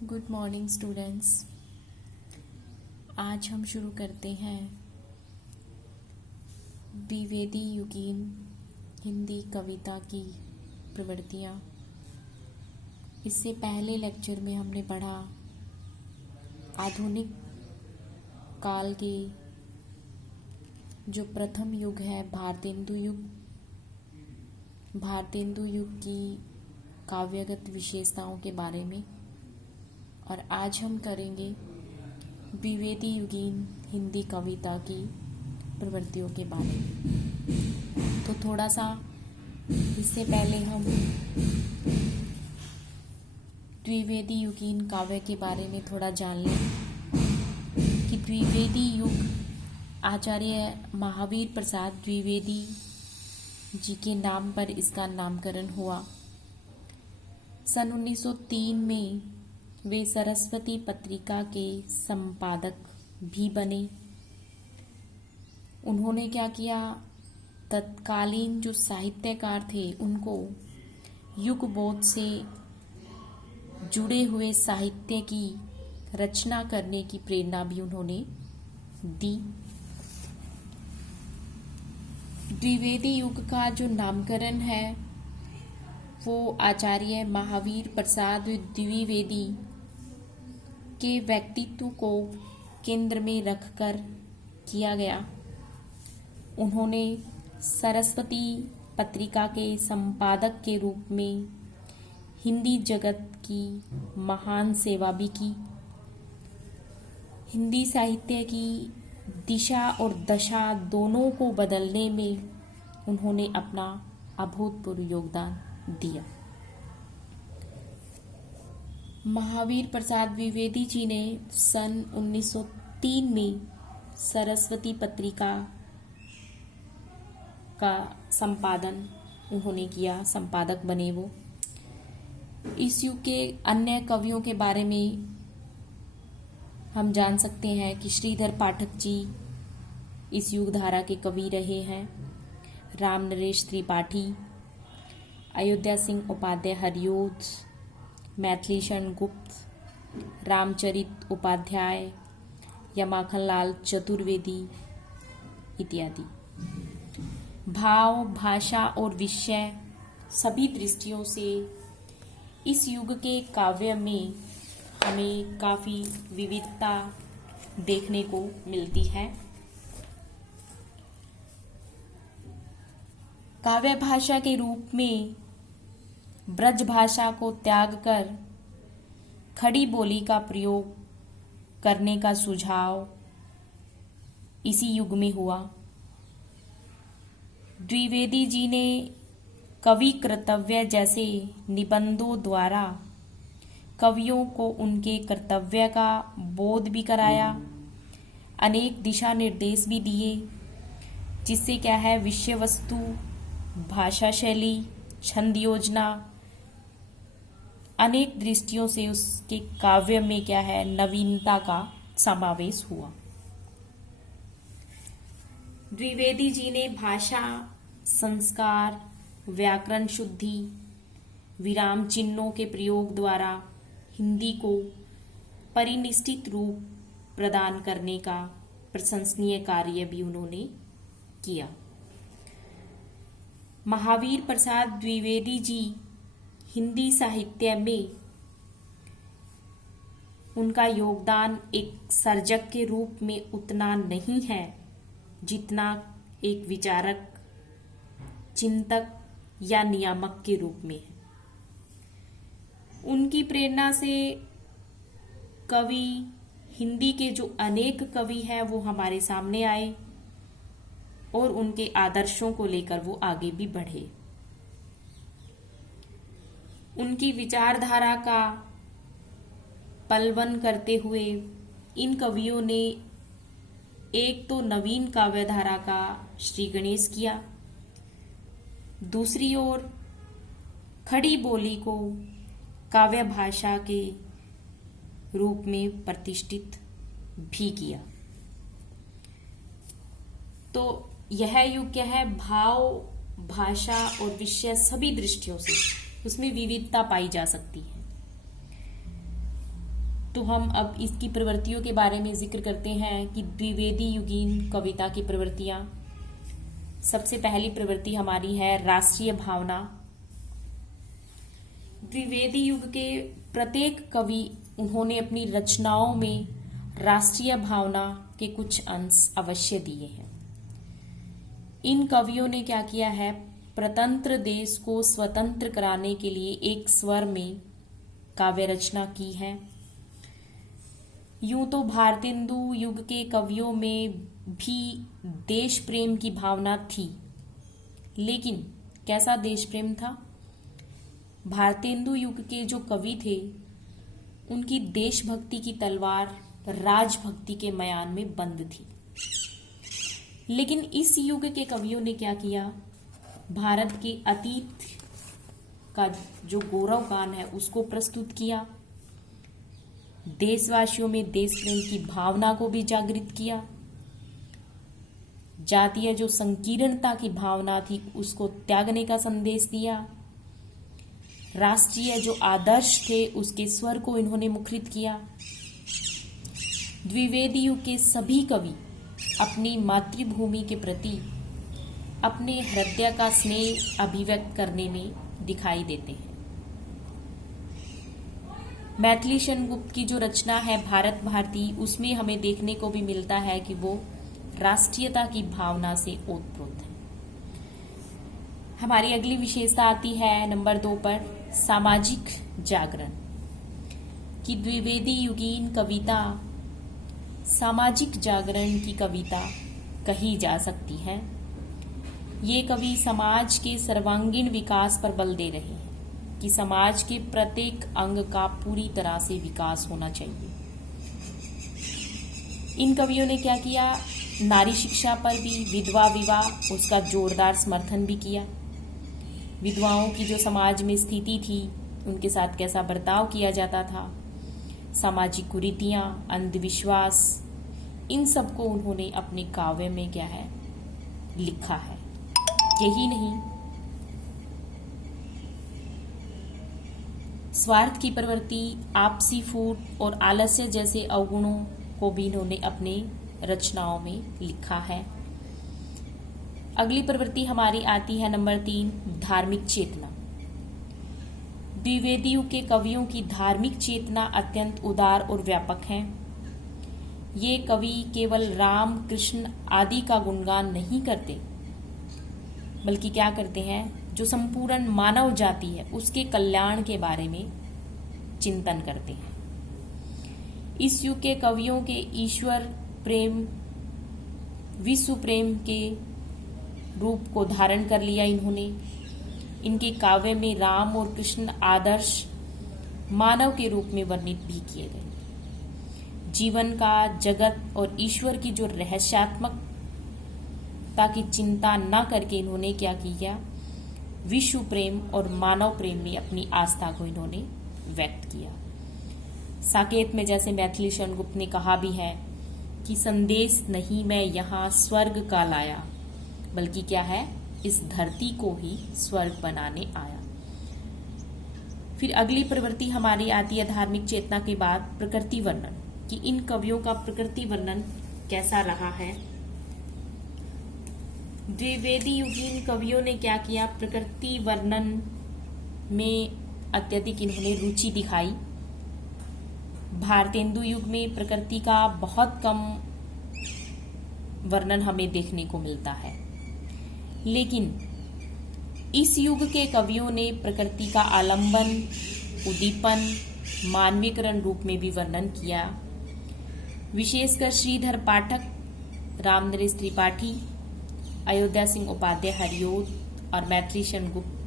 Good morning students. आज हम शुरू करते हैं द्विवेदी युगीन हिंदी कविता की प्रवृत्तियाँ। इससे पहले लेक्चर में हमने पढ़ा आधुनिक काल के जो प्रथम युग है भारतेंदु युग, भारतेंदु युग की काव्यगत विशेषताओं के बारे में, और आज हम करेंगे द्विवेदी युगीन हिंदी कविता की प्रवृत्तियों के बारे में। तो थोड़ा सा इससे पहले हम द्विवेदी युगीन काव्य के बारे में थोड़ा जान लें कि द्विवेदी युग आचार्य महावीर प्रसाद द्विवेदी जी के नाम पर इसका नामकरण हुआ। सन 1903 में वे सरस्वती पत्रिका के संपादक भी बने। उन्होंने क्या किया, तत्कालीन जो साहित्यकार थे उनको युग बोध से जुड़े हुए साहित्य की रचना करने की प्रेरणा भी उन्होंने दी। द्विवेदी युग का जो नामकरण है वो आचार्य महावीर प्रसाद द्विवेदी के व्यक्तित्व को केंद्र में रखकर किया गया। उन्होंने सरस्वती पत्रिका के संपादक के रूप में हिंदी जगत की महान सेवा भी की। हिंदी साहित्य की दिशा और दशा दोनों को बदलने में उन्होंने अपना अभूतपूर्व योगदान दिया। महावीर प्रसाद द्विवेदी जी ने सन 1903 में सरस्वती पत्रिका का संपादन उन्होंने किया, संपादक बने वो। इस युग के अन्य कवियों के बारे में हम जान सकते हैं कि श्रीधर पाठक जी इस युग धारा के कवि रहे हैं। राम नरेश त्रिपाठी, अयोध्या सिंह उपाध्याय हरिओज, मैथिली शरण गुप्त, रामचरित उपाध्याय, यमाखन लाल चतुर्वेदी इत्यादि। भाव, भाषा और विषय सभी दृष्टियों से इस युग के काव्य में हमें काफी विविधता देखने को मिलती है। काव्य भाषा के रूप में ब्रज भाषा को त्याग कर खड़ी बोली का प्रयोग करने का सुझाव इसी युग में हुआ। द्विवेदी जी ने कवि कर्तव्य जैसे निबंधों द्वारा कवियों को उनके कर्तव्य का बोध भी कराया, अनेक दिशा निर्देश भी दिए, जिससे क्या है विषय वस्तु, भाषा शैली, छंद योजना, अनेक दृष्टियों से उसके काव्य में क्या है नवीनता का समावेश हुआ। द्विवेदी जी ने भाषा, संस्कार, व्याकरण शुद्धि, विराम चिन्हों के प्रयोग द्वारा हिंदी को परिनिष्ठित रूप प्रदान करने का प्रशंसनीय कार्य भी उन्होंने किया। महावीर प्रसाद द्विवेदी जी हिंदी साहित्य में उनका योगदान एक सर्जक के रूप में उतना नहीं है जितना एक विचारक, चिंतक या नियामक के रूप में है। उनकी प्रेरणा से कवि, हिंदी के जो अनेक कवि हैं वो हमारे सामने आए और उनके आदर्शों को लेकर वो आगे भी बढ़े। उनकी विचारधारा का पलवन करते हुए इन कवियों ने एक तो नवीन काव्यधारा का श्री गणेश किया, दूसरी ओर खड़ी बोली को काव्य भाषा के रूप में प्रतिष्ठित भी किया। तो यह युग क्या है, भाव, भाषा और विषय सभी दृष्टियों से उसमें विविधता पाई जा सकती है। तो हम अब इसकी प्रवृत्तियों के बारे में जिक्र करते हैं कि द्विवेदी युगीन कविता की प्रवृत्तियां। सबसे पहली प्रवृत्ति हमारी है राष्ट्रीय भावना। द्विवेदी युग के प्रत्येक कवि उन्होंने अपनी रचनाओं में राष्ट्रीय भावना के कुछ अंश अवश्य दिए हैं। इन कवियों ने क्या किया है, प्रतंत्र देश को स्वतंत्र कराने के लिए एक स्वर में काव्य रचना की है। यूं तो भारतेंदु युग के कवियों में भी देश प्रेम की भावना थी, लेकिन कैसा देश प्रेम था? भारतेंदु युग के जो कवि थे उनकी देशभक्ति की तलवार राजभक्ति के मयान में बंद थी। लेकिन इस युग के कवियों ने क्या किया, भारत के अतीत का जो गौरव गान है उसको प्रस्तुत किया, देशवासियों में देश प्रेम की भावना को भी जागृत किया, जातीय जो संकीर्णता की भावना थी उसको त्यागने का संदेश दिया, राष्ट्रीय जो आदर्श थे उसके स्वर को इन्होंने मुखरित किया। द्विवेदी युग के सभी कवि अपनी मातृभूमि के प्रति अपने हृदय का स्नेह अभिव्यक्त करने में दिखाई देते हैं। मैथिली शरण गुप्त की जो रचना है भारत भारती, उसमें हमें देखने को भी मिलता है कि वो राष्ट्रीयता की भावना से ओतप्रोत है। हमारी अगली विशेषता आती है नंबर 2 पर, सामाजिक जागरण। की द्विवेदी युगीन कविता सामाजिक जागरण की कविता कही जा सकती है। ये कवि समाज के सर्वांगीण विकास पर बल दे रहे हैं कि समाज के प्रत्येक अंग का पूरी तरह से विकास होना चाहिए। इन कवियों ने क्या किया, नारी शिक्षा पर भी, विधवा विवाह उसका जोरदार समर्थन भी किया। विधवाओं की जो समाज में स्थिति थी, उनके साथ कैसा बर्ताव किया जाता था, सामाजिक कुरीतियां, अंधविश्वास, इन सब को उन्होंने अपने काव्य में क्या है, लिखा है। यही नहीं, स्वार्थ की प्रवृत्ति, आपसी फूट और आलस्य जैसे अवगुणों को भी इन्होंने अपने रचनाओं में लिखा है। अगली प्रवृत्ति हमारी आती है नंबर 3, धार्मिक चेतना। द्विवेदी युग के कवियों की धार्मिक चेतना अत्यंत उदार और व्यापक है। ये कवि केवल राम, कृष्ण आदि का गुणगान नहीं करते, बल्कि क्या करते हैं, जो संपूर्ण मानव जाति है उसके कल्याण के बारे में चिंतन करते हैं। इस युग के कवियों के ईश्वर प्रेम, विश्व प्रेम के रूप को धारण कर लिया इन्होंने। इनके काव्य में राम और कृष्ण आदर्श मानव के रूप में वर्णित भी किए गए। जीवन का, जगत और ईश्वर की जो रहस्यात्मकता की चिंता न करके इन्होंने क्या किया, विश्व प्रेम और मानव प्रेम में अपनी आस्था को इन्होंने व्यक्त किया। साकेत में जैसे मैथिली शरण गुप्त ने कहा भी है कि संदेश नहीं मैं यहाँ स्वर्ग का लाया, बल्कि क्या है, इस धरती को ही स्वर्ग बनाने आया। फिर अगली प्रवृत्ति हमारी आती है धार्मिक चेतना के बाद प्रकृति वर्णन, कि इन कवियों का प्रकृति वर्णन कैसा रहा है। द्विवेदी युगीन कवियों ने क्या किया, प्रकृति वर्णन में अत्यधिक इन्होंने रुचि दिखाई। भारतेंदु युग में प्रकृति का बहुत कम वर्णन हमें देखने को मिलता है, लेकिन इस युग के कवियों ने प्रकृति का आलंबन, उद्दीपन, मानवीकरण रूप में भी वर्णन किया। विशेषकर श्रीधर पाठक, रामनरेश त्रिपाठी, अयोध्या सिंह उपाध्याय हरिओद और मैथिली शरण गुप्त